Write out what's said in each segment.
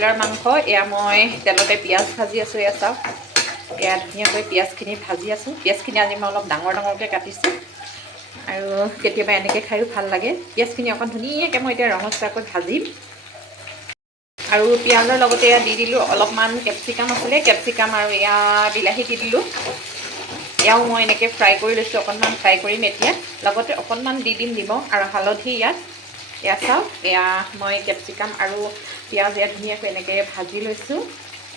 Broiler মাংস এয়া মই তেলতে পিঁয়াজ ভাজি আছোঁ। এয়া চাওক, এয়া ধুনীয়াকৈ পিঁয়াজখিনি ভাজি আছোঁ। পিঁয়াজখিনি আজি মই অলপ ডাঙৰ ডাঙৰকৈ কাটিছোঁ আৰু কেতিয়াবা এনেকৈ খায়ো ভাল লাগে। পিঁয়াজখিনি অকণ ধুনীয়াকৈ মই এতিয়া ৰঙচুৱাকৈ ভাজিম আৰু পিঁয়াজৰ লগতে এয়া দি দিলোঁ অলপমান কেপচিকাম আছিলে, কেপচিকাম আৰু এয়া বিলাহী দি দিলোঁ। এয়াও মই এনেকৈ ফ্ৰাই কৰি লৈছোঁ, অকণমান ফ্ৰাই কৰিম এতিয়া। লগতে অকণমান দি দিম নিমখ আৰু হালধি ইয়াত। এয়া চাওক, এয়া মই কেপচিকাম আৰু পিঁয়াজ এয়া ধুনীয়াকৈ এনেকৈ ভাজি লৈছোঁ।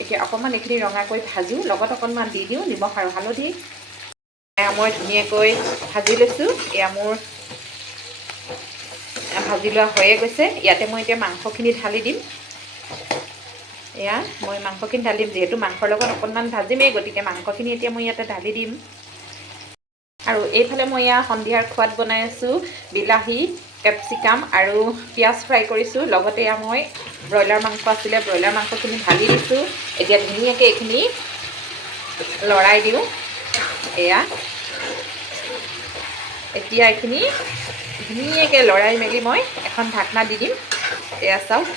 এতিয়া অকণমান এইখিনি ৰঙাকৈ ভাজোঁ, লগত অকণমান দি দিওঁ নিমখ আৰু হালধি। এয়া মই ধুনীয়াকৈ ভাজি লৈছোঁ। এয়া মোৰ ভাজি লোৱা হৈয়ে গৈছে। ইয়াতে মই এতিয়া মাংসখিনি ঢালি দিম। এয়া মই মাংসখিনি ঢালি দিম, যিহেতু মাংসৰ লগত অকণমান ভাজিমেই, গতিকে মাংসখিনি এতিয়া মই ইয়াতে ঢালি দিম। আৰু এইফালে মই এয়া সন্ধিয়াৰ খোৱাত বনাই আছোঁ বিলাহী, কেপচিকাম আৰু পিঁয়াজ ফ্ৰাই কৰিছোঁ। লগতে এয়া মই ব্ৰইলাৰ মাংস আছিলে, ব্ৰইলাৰ মাংসখিনি ঢালি দিছোঁ। এতিয়া ধুনীয়াকৈ এইখিনি লৰাই দিওঁ। এয়া এতিয়া এইখিনি ধুনীয়াকৈ লৰাই মেলি মই এখন ঢাকনা দি দিম। এয়া চাওক,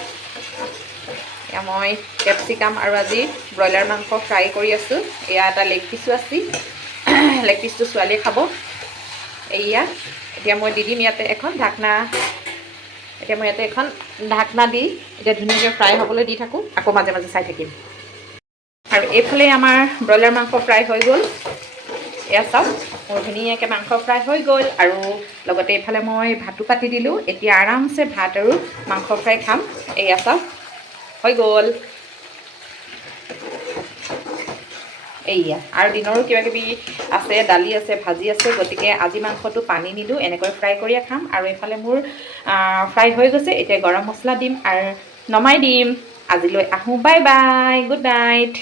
এয়া মই কেপচিকাম আৰু আজি ব্ৰইলাৰ মাংস ফ্ৰাই কৰি আছোঁ। এয়া এটা লেগ পিচো আছিল, লেগ পিচটো ছোৱালীয়ে খাব। এয়া এতিয়া মই দি দিম ইয়াতে এখন ঢাকনা। এতিয়া মই ইয়াতে এখন ঢাকনা দি এতিয়া ধুনীয়াকৈ ফ্ৰাই হ'বলৈ দি থাকোঁ, আকৌ মাজে মাজে চাই থাকিম। আৰু এইফালে আমাৰ ব্ৰইলাৰ মাংস ফ্ৰাই হৈ গ'ল। এয়া চাওক, মোৰ ধুনীয়াকৈ মাংস ফ্ৰাই হৈ গ'ল আৰু লগতে এইফালে মই ভাতো পাতি দিলোঁ। এতিয়া আৰামছে ভাত আৰু মাংস ফ্ৰাই খাম। এয়া চাওক, হৈ গ'ল। এইয়া আৰু দিনৰো কিবাকিবি আছে, দালি আছে, ভাজি আছে, গতিকে আজি মাংসটো পানী নিদিওঁ, এনেকৈ ফ্ৰাই কৰিয়ে খাম। আৰু এইফালে মোৰ ফ্ৰাই হৈ গৈছে। এতিয়া গৰম মছলা দিম আৰু নমাই দিম। আজিলৈ আহোঁ, বাই বাই, গুড নাইট।